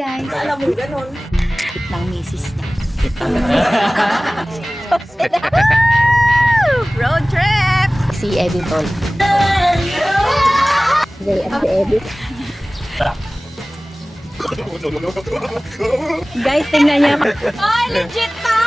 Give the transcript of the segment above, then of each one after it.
guys. Alam mo, ganun. ng misis niya. Road trip! Si. Very at the edit. Guys, tingnan niya. Ay, legit to!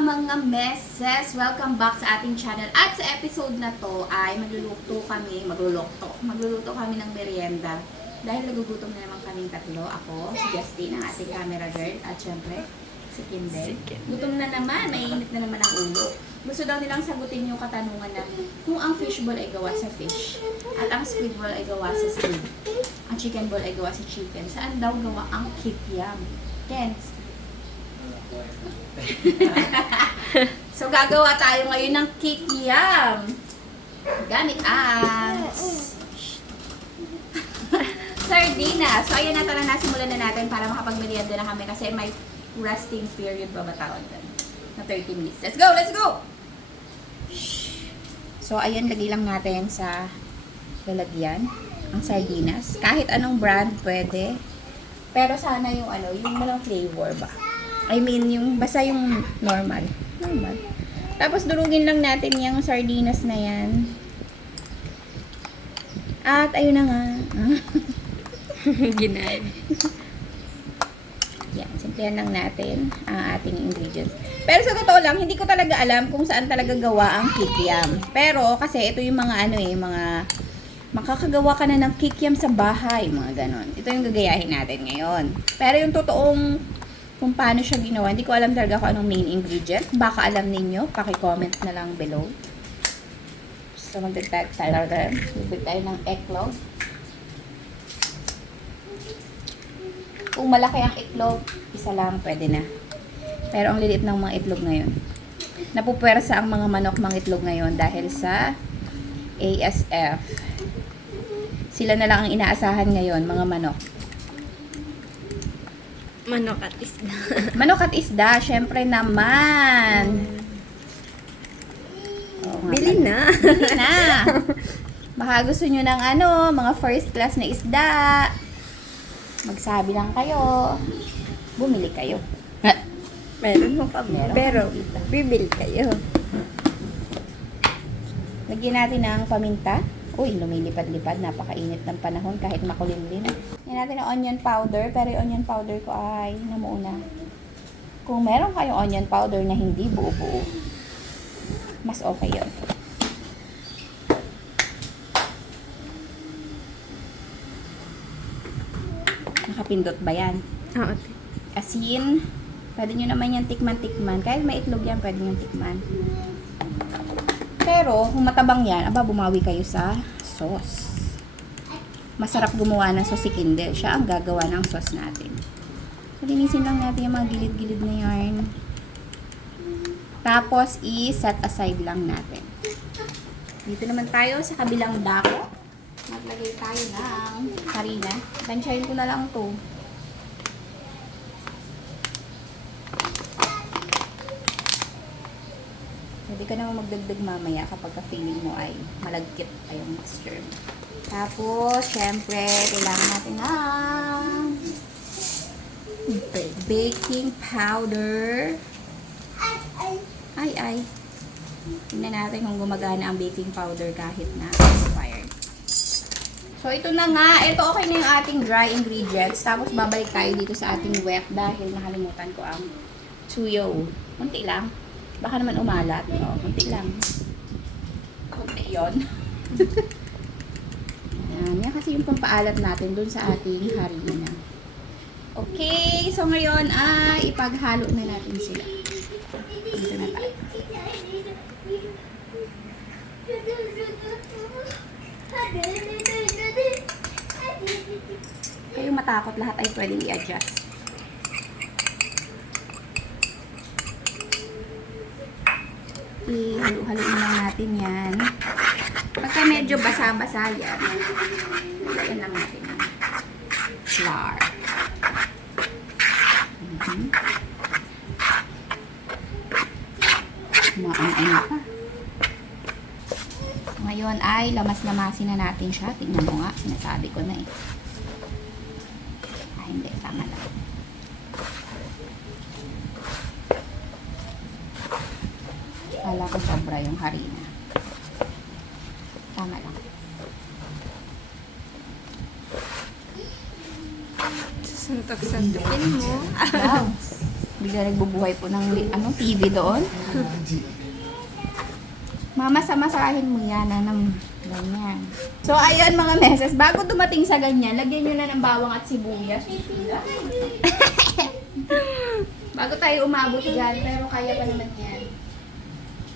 Mga meses. Welcome back sa ating channel. At sa episode na to ay magluluto kami, magluluto, magluluto kami ng merienda. Dahil nagugutom na naman kaming tatlo. Ako, si Justine, ang ating camera girl. At syempre, si Kindle. Gutom na naman, mainit na naman ang ulo. Gusto daw nilang sagutin yung katanungan na kung ang fishball ay gawa sa fish at ang squid ball ay gawa sa squid. Ang chicken ball ay gawa sa chicken. Saan daw gawa ang kikiam? Ken, so, gagawa tayo ngayon ng kikiam. Gamit ang sardinas. So, ayan na tala nasimulan na natin para makapagmerienda na kami kasi may resting period ba ba tawag doon? Na 30 minutes. Let's go! Let's go! So, ayan, lagay lang natin sa lalagyan ang sardinas. Kahit anong brand pwede. Pero sana yung ano, yung walang flavor ba? I mean, yung basta yung normal. Normal. Tapos durugin lang natin yung sardinas na yan. At ayun na nga. Ginay. Yan, simplihan lang natin ang ating ingredients. Pero sa totoo lang, hindi ko talaga alam kung saan talaga gawa ang kikiam. Pero kasi ito yung mga ano eh, mga makakagawa ka na ng kikiam sa bahay, mga ganon. Ito yung gagayahin natin ngayon. Pero yung totoong kung paano siya ginawa, hindi ko alam talaga kung anong main ingredient. Baka alam ninyo, paki-comment na lang below. So magdagdag tayo, magdagdag tayo ng eggnog. Kung malaki ang itlog, isa lang pwede na. Pero ang lilit ng mga itlog ngayon. Napupwersa ang mga manok mga itlog ngayon dahil sa ASF. Sila na lang ang inaasahan ngayon, mga manok. Manok at isda. Manok at isda, syempre naman. Oo nga Bili pala. na. Bili na. Baka gusto nyo ng ano, mga first class na isda. Magsabi lang kayo. Bumili kayo. Meron mo kami. Meron Pero, bibili kayo. Lagyan natin ng paminta. Uy, lumilipad-lipad. Napakainit ng panahon kahit makulimlim. Lagyan natin ng onion powder. Pero yung onion powder ko ay namuuna. Kung meron kayong onion powder na hindi buo-buo, mas okay yun. Nakapindot ba yan? Oo. Asin. Pwede nyo naman yan tikman-tikman. Kahit may itlog yan, pwede nyo tikman. Pero, kung matabang yan, aba, bumawi kayo sa sauce. Masarap gumawa ng sauce si Kindle. Siya ang gagawa ng sauce natin. So, linisin lang natin yung mga gilid-gilid na yarn. Tapos, i-set aside lang natin. Dito naman tayo sa kabilang dako. Maglagay tayo ng harina. Tansyahin ko na lang to. Pwede ka naman magdagdag mamaya kapag ka-feeling mo ay malagkit ay yung mixture. Tapos, syempre, kailangan natin ng baking powder. Ay, ay. Tingnan natin kung gumagana ang baking powder kahit na expired. So, ito na nga. Ito okay na yung ating dry ingredients. Tapos, babalik tayo dito sa ating wet dahil nakalimutan ko ang tuyo. Kunti lang. Baka naman umalat. O, kunti lang. Kunti yun. Ayan. Yan kasi yung pampaalat natin dun sa ating harina. Okay. So, ngayon ay ipaghalo na natin sila. Dito na tayo. Kayo matakot lahat ay pwedeng i-adjust. ihalo-haloin lang natin yan. Pagka medyo basa-basa yan, lagyan lang natin ng flour. Mm -hmm. Pa. Ngayon ay lamas-lamasin na natin siya. Tingnan mo nga, sinasabi ko na eh. Bigla nagbubuhay po ng ano, TV doon. Mama, samasahin mo yan, anong ganyan. So, ayun mga meses, bago dumating sa ganyan, lagyan nyo na ng bawang at sibuyas. bago tayo umabot dyan, pero kaya pa naman yan.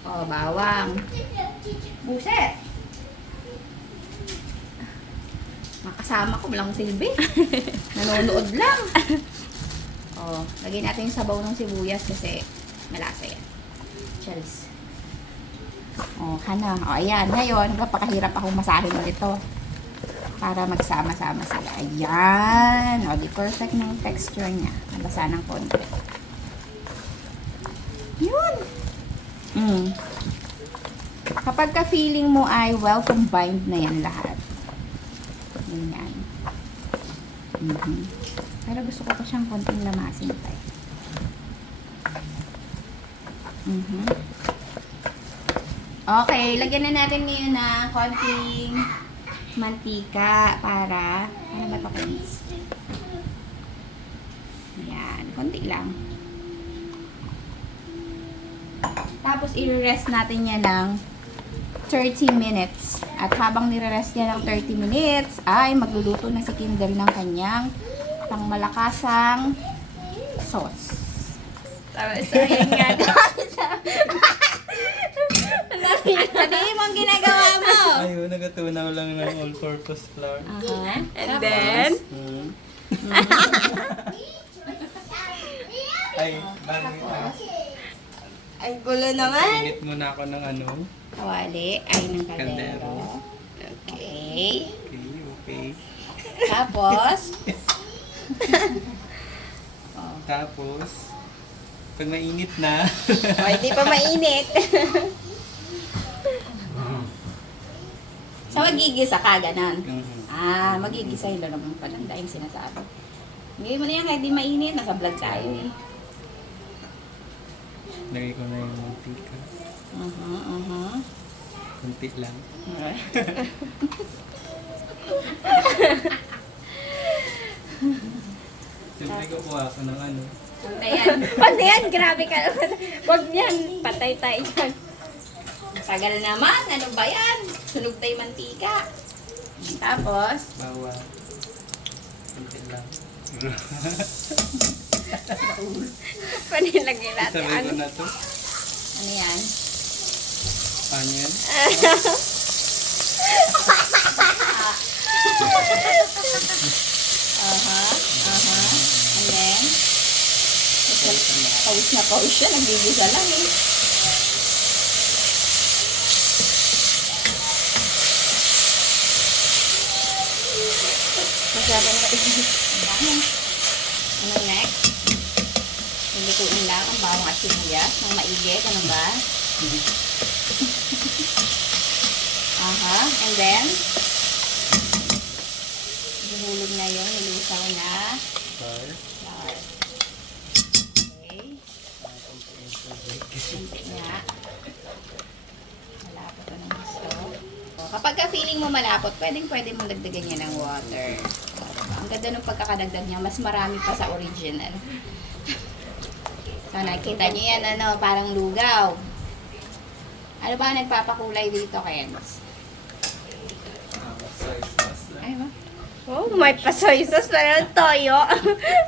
O, bawang. Buset! Makasama ko, walang silbi. Nanonood lang. Oh, lagyan natin yung sabaw ng sibuyas kasi malasa yan. Cheers. Oh, hana. Oh, ayan. Ngayon, napakahirap akong masahin ulit to. Para magsama-sama sila. Ayan. O, di perfect ng texture niya. Nabasa ng konti. Yun. Mm. Kapag ka-feeling mo ay well combined na yan lahat. Ganyan. Mhm. Pero gusto ko pa siyang konting lamasin pa eh. Mhm. Okay, lagyan na natin ngayon ng konting mantika para, ano ba ito guys? Yan, konti lang. Tapos, i-rest natin yan ng 30 minutes. At habang nire-rest niya ng 30 minutes, ay magluluto na si Kindle ng kanyang pangmalakasang sauce. Tama, so yun nga. At sabihin mo ang ginagawa mo. Ayun, nagatunaw lang ng all-purpose flour. Aha. And then, Hmm. Ay, bago ito. Ang gulo naman. Init muna ako ng ano. Kawali ay ng Kaldero. Okay. Okay, okay. Tapos, oh, Tapos, pag mainit na, O, hindi pa mainit. sa magigisa ka, ganon. Mhm. Ah, magigisa yun lang naman palanda yung sinasabi. Hindi mo na yan kahit di mainit, nasa vlog tayo eh. Lagay ko na yung mantika. Aha, aha. Kunti lang. Siyempre ko ng ano. Ayan. Ano yan? Grabe ka naman. Huwag yan. Patay tayo dyan. Tagal naman. Ano ba yan? Sunog tayo mantika. Tapos, Bawang. Kunti lang. Panilagay natin. Sabay ko Ano? na to. ano yan? Onion. Aha, aha. And then, Palitan na. pawis siya. Nagbibisa lang eh. Masyado na Ayan. Ano next? Nilituin lang ang bawang at sibuyas ng maigi. Ano ba? Aha. And then, Hinulog na yun. Nilusaw na. Flour. Flour. Okay. Kunti nga. Malapot na ng gusto. O, Kapag ka feeling mo malapot, pwedeng pwede mo dagdagan niya ng water. O? Ang ganda ng pagkakadagdag niya, mas marami pa sa original. So, nakita niyo yan, ano, parang lugaw. Ano ba ang nagpapakulay dito, Kens? Ay, ba? Oh, may pasoy sauce. Meron toyo.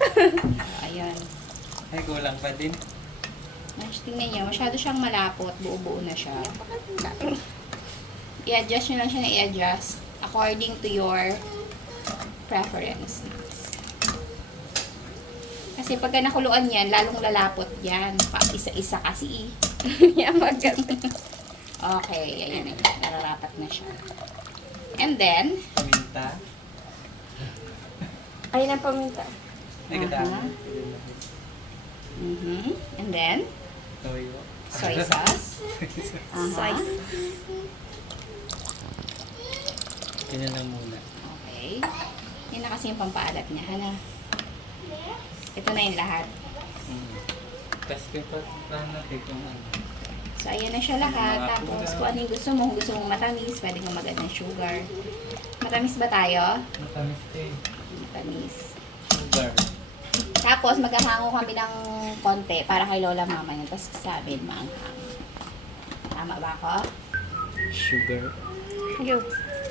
Ayun. Ay, kulang pa din. Mas tingnan niyo, masyado siyang malapot, buo-buo na siya. I-adjust nyo lang siya na i-adjust according to your preference. Kasi pagka nakuluan yan, lalong lalapot yan. Pa isa-isa kasi. Yan maganda. Okay, ayan na. Nararapat na siya. And then, Paminta. Ay, ng paminta. Ay, kadami. mhm. And then, Toyo. Soy sauce. Aha. Soy. Ganyan lang muna. Okay. Yan na kasi yung pampaalat niya. Hala. Ito na yung lahat. Mm. Tapos paano natin kung ano. So, ayan na siya lahat. Tapos, kung ano yung gusto mo, kung gusto mong matamis, pwede kang mag-add ng sugar. Matamis ba tayo? Matamis eh. Matamis. Sugar. Tapos, maghahango kami ng konti para kay Lola Mama niya. Tapos, sa amin, maanghang. Tama ba ako? Sugar. Yo.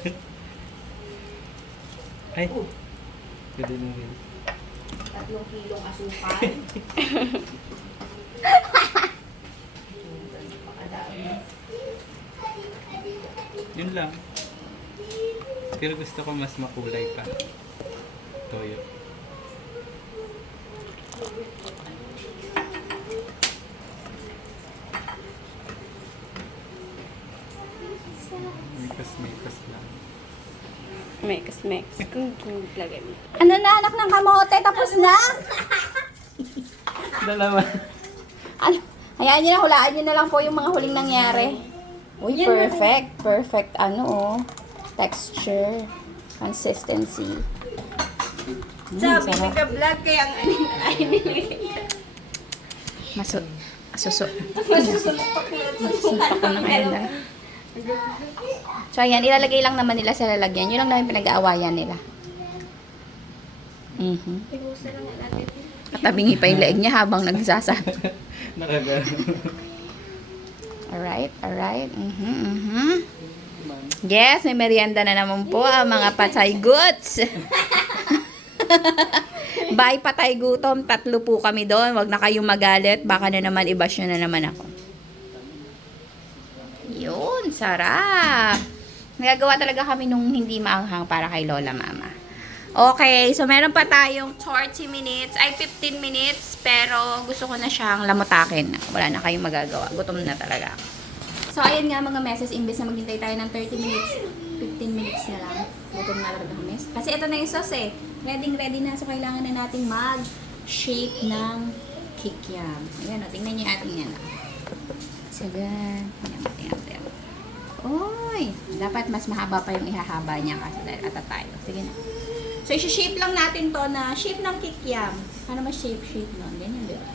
Ay! Pwede na rin. Tatlong kilong asukal. Yun lang. Pero gusto ko mas makulay pa. Toyo. Mikos-mikos lang. Kung lagay mo. Ano na, anak ng kamote? Tapos na? Dalawa. Ano? Hayaan nyo na, hulaan nyo na lang po yung mga huling nangyari. Uy, perfect. Perfect, ano oh. Texture. Consistency. Mm, Sabi sarap. ni ka vlog kaya ang ay Maso, suso. masusuntok na Suntok ko ng enda. So, ayan, ilalagay lang naman nila sa lalagyan. Yun lang namin pinag-aawayan nila. Mhm. Lang natin. Katabingi pa yung leeg niya habang nagsasabi. Nakagano. Alright, alright. Mhm, mhm. Yes, may merienda na naman po ang mga patay goods. Bye patay gutom. Tatlo po kami doon. Huwag na kayong magalit. Baka na naman i-bash nyo na naman ako. Yun, sarap. Nagagawa talaga kami nung hindi maanghang para kay Lola Mama. Okay, so meron pa tayong 30 minutes, ay 15 minutes, pero gusto ko na siyang lamutakin. Wala na kayong magagawa. Gutom na talaga. So, ayan nga mga meses, imbes na maghintay tayo ng 30 minutes, 15 minutes na lang. Gutom na talaga kami. Kasi ito na yung sauce eh. Ready ready na. So, kailangan na nating mag-shake ng kikiam. Ayan o, tingnan niyo ating yan. So, gan. Tingnan mo, tingnan mo, tingnan mo. Uy! Dapat mas mahaba pa yung ihahaba niya kasi dahil ata tayo. Sige na. So, isi-shape lang natin to na shape ng kikiam. Paano ma-shape, shape nun? Ganyan, di ba?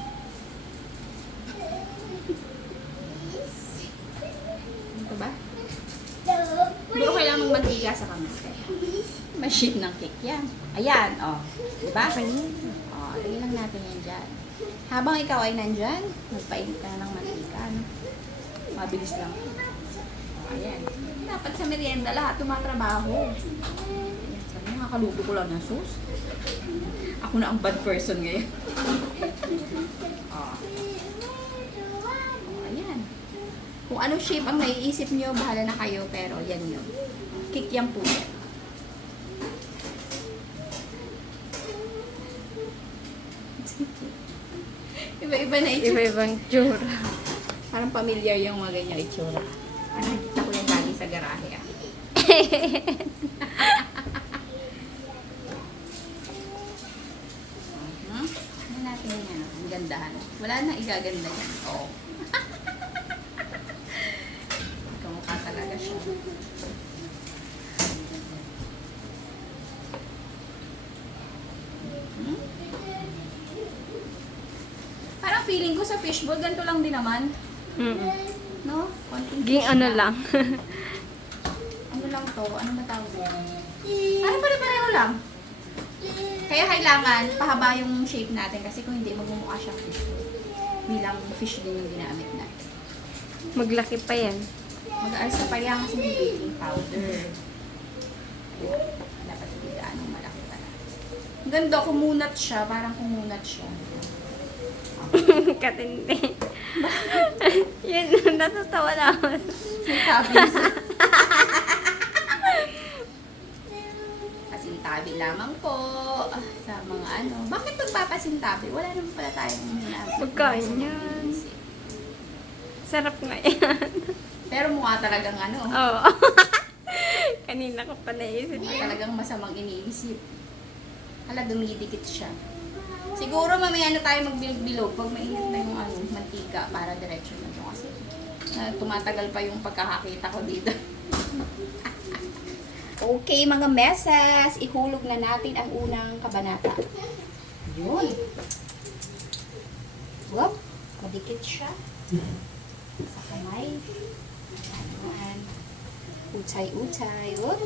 Ito ba? Hindi ko kailangan ng mantika sa kamay. Ma-shape ng kikiam. Ayan, oh. Di ba? Oh, lagyan lang natin yan dyan. Habang ikaw ay nandyan, magpainit ka na ng mantika, ano? Mabilis lang. Ayan. Dapat sa merienda lahat tumatrabaho. Ayan, sabi mo, nakakaluto ko lang ng sauce. Ako na ang bad person ngayon. oh. Oh, ayan. Kung anong shape ang naiisip nyo, bahala na kayo, pero yan yun. Kikiam po yan. Iba-iba na itsura. Iba-ibang tsura. Parang familiar yung mga ganyan itsura. Ano, nakita ko yung lagi sa garahe ah. Mhm. Ano natin? Ang gandahan. Wala na igaganda yan. Oo. Kamukha talaga siya. Mhm. Parang feeling ko sa fishbowl, ganito lang din naman. Mm. No? Ging ano lang. Ano lang to? Ano ba tawag yan? Ano pare-pareho lang? Kaya kailangan pahaba yung shape natin kasi kung hindi magmumukha siyang fish. Bilang fish din yung ginamit natin. Maglaki pa yan. Mag-aalsa pa yan kasi may baking powder. Dapat hindi gaano malaki pala. Ang ganda, kumunat siya. Parang kumunat siya. Katindi. Yun, natatawa na ako. Toppings. Pasintabi lamang po sa mga ano. Bakit magpapasintabi? Wala naman pala tayong hinabot. Pagkain yan. Sarap nga yan. Pero mukha talagang ano. Oo. Kanina ko pa naisip Mukha talagang masamang iniisip. Hala, dumidikit siya. Siguro mamaya na tayo magbilog-bilog pag mainit na yung ano, mantika para diretso na to kasi ah, tumatagal pa yung pagkakakita ko dito. okay mga mesas, ihulog na natin ang unang kabanata. Yun. Whoop, madikit siya. Sa kamay. Ayan. Utay-utay. Whoop.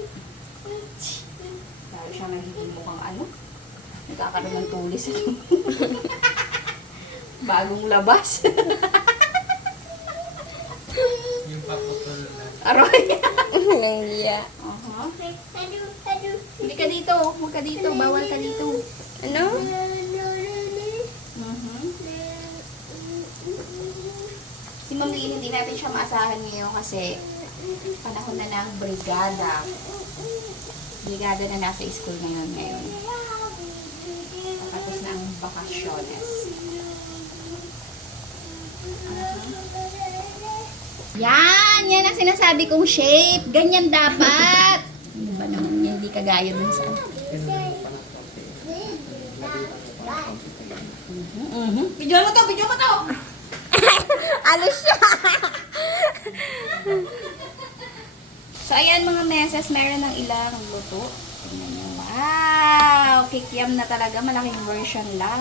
Lalo siya nagiging mukhang ano. Nagkakaroon ng tulis. Bagong labas. Yung paputol na. Aroy. Nang iya. Aha. Hindi ka dito. Huwag ka dito. Bawal ka dito. Ano? Mhm. Si Mami hindi natin siya maasahan ngayon kasi panahon na ng brigada. Brigada na nasa school ngayon ngayon. Bakasyones. Yan! Yan ang sinasabi kong shape. Ganyan dapat. Ano ba naman yan? Hindi kagaya dun sa... Mhm. Video mo to! Video mo to! Alos siya. So, ayan mga meses, meron ng ilang luto. Tingnan nyo. Wow! Kikiam na talaga. Malaking version lang.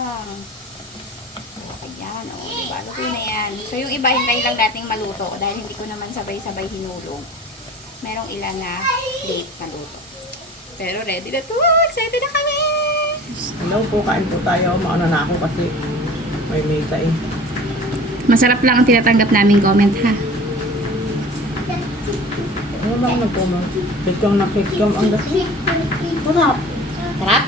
Ayan, o. Oh, diba? Luto na yan. So, yung iba, hintay lang nating maluto. Dahil hindi ko naman sabay-sabay hinulog. Merong ilan na late na luto. Pero ready na to. Excited na kami! Hello po, kain po tayo. Mauna na ako kasi may mesa eh. Masarap lang ang tinatanggap naming comment, ha? Ano lang nagpuno? Kikang na kikang ang gasi. Sarap. Sarap?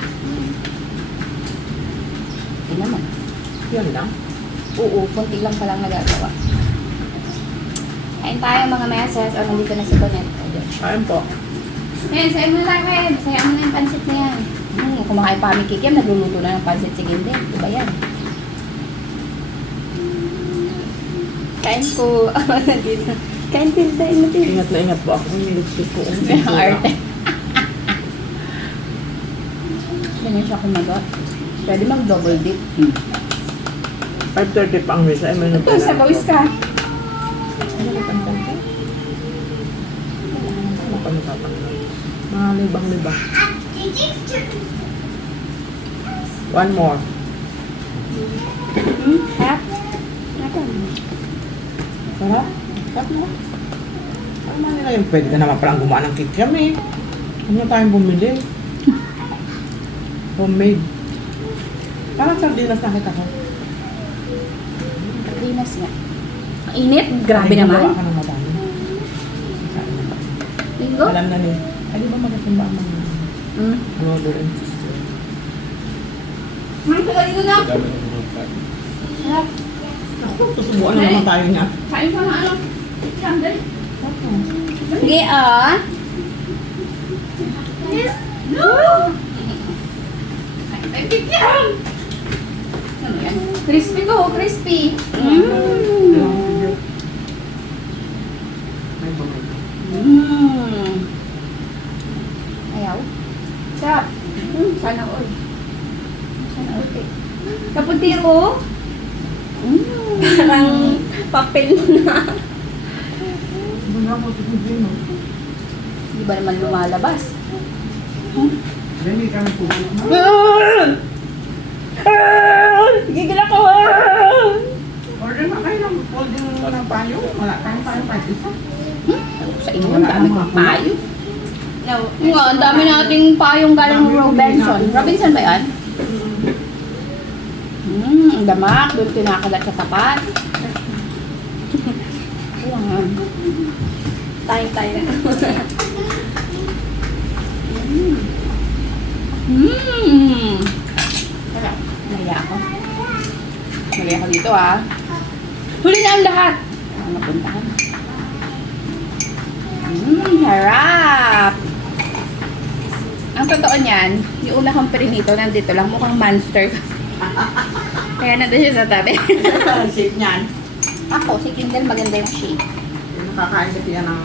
Hindi naman. Yan lang. Oo, konti lang palang nagagawa. Kain tayo mga meses. O, nandito na si. Ayun. Kain po. Ayan, sayo mo na tayo, Red. Sayo mo na yung pansit na yan. Hmm, kumakain pa kami kikiam, nagluluto na ng pansit si Ginde. Diba yan? Kain po. Nandito. Kain po tayo natin. Ingat na ingat po ako. May lipstick po. Ang arte. Ganyan siya kumagat. Pwede mag-double dip. Hmm. 5.30 pa ang mesa. Ay, may Ito, sa bawis ka. Ano tangkang ka? Ano pa? Mga libang-libang. One more. Hmm? Sarap? Sarap. Sarap. Mo. Ano man nila yung pwede ka naman palang gumawa ng kikiam eh. Ano tayong bumili? Homemade. Parang sardinas nakita ko. Sardinas nga. Ang init. Grabe Ay, naman. ka ng madami. Linggo? Alam na ni. Ay, di ba magasimba ang mga Hmm. brother and sister? Ma'am, taga dito na. Dami. Ako, susubuan na naman tayo niya. Kain ka na ano? Sandal. Sige, ah. No! Ay, ay, bigyan! Crispy to, crispy. Mm. May bumay. Mm. Ayaw. Sarap. Mm, sana all. Sana all cake. Kaputiro. Mm. Parang papel na. Wala mo, tutusin mo. Di ba naman lumalabas? Dali kami po. Gigil ako! Order na kayo ng folding ng payo. Wala tayong payo kahit isa. Sa inyo, ang dami kong payo. No. Nga, ang dami nating payong galing Robinson. Robinson ba yan? Hmm, ang damak. Doon kinakalat sa tapat. Ayan. Tayo-tayo na. Hmm. Tara, Naya ako. Naya ako dito ah. Huli na ang lahat. Ah, napuntahan. Mmm, harap. Ang totoo niyan, yung una kong perinito nandito lang, mukhang monster. Kaya nandun siya sa tabi. Shape niyan. Ako, si Kindle maganda yung shape. Nakakain kasi yan ng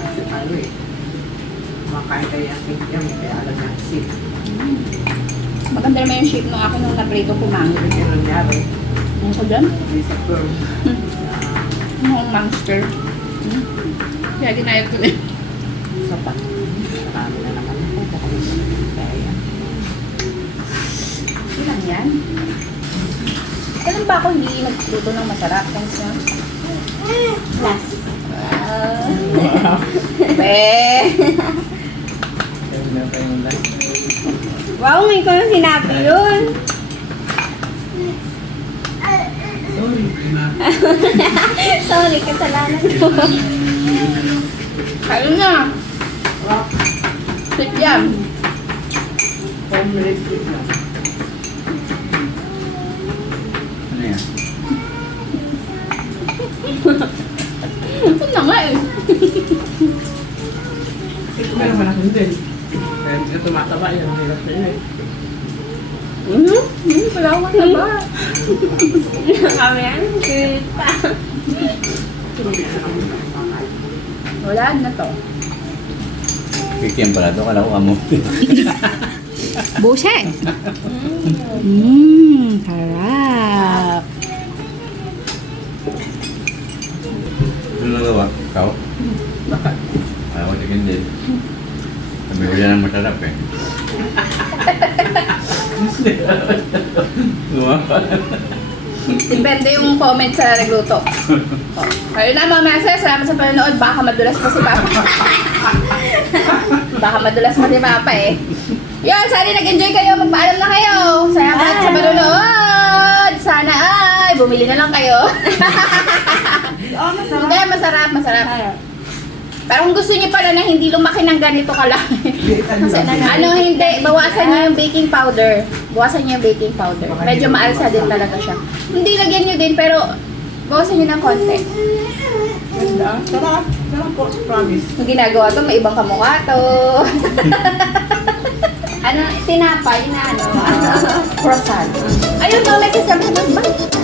kasi tayo eh. Kumakain kayo ang cake yan. Kaya alam niya shape. Maganda naman yung shape ng akin nung na-prito ko mango. Ano yung nangyari? Ano ko dyan? Isa girl. Yung monster. Hmm? Kaya ginayat ko na yun. Isa pa. Marami na naman ako. Baka Kaya yan. Ilan yan? Kailan ba ako hindi nagluto ng masarap? Thanks na. Last. Wow. Eh. Na yung. Wow, ngayon ko na sinabi yun. Sorry, kasalanan ko. Kayo na. Tip yan. Homemade cake lang. Ito na nga eh. Ito ka naman ako din. Kaya hindi ka tumataba yan. Ang hirap yun eh. Hmm? Hmm, wala akong mataba. Kami yan, kita. Wala na to. Kikyan pala ito. Kala ko amo. Buse. Mmm, harap. Ano nagawa? Ikaw? Bakit? Kala ko chicken din. Sabi ko yan ang masarap eh. Diba? Depende yung comment sa nagluto. Oh. Kayo na mga meses, salamat sa panonood. Baka madulas pa si Papa. Baka madulas pa si Papa eh. Yun, sana nag-enjoy kayo. Magpaalam na kayo. Salamat sa panonood. Sana ay, bumili na lang kayo. Oh, masarap. Hindi, masarap, masarap. Pero kung gusto niyo pala na hindi lumaki ng ganito kalaki. Ano, hindi. Bawasan niyo yung baking powder. Bawasan niyo yung baking powder. Medyo maalsa din talaga siya. Hindi lagyan niyo din, pero bawasan niyo ng konti. Ganda. Sarap. Sarap po. Promise. Yung ginagawa to, may ibang kamukha to. Ano, tinapay na ano. Croissant. Ayun, no, may kasama. Bye.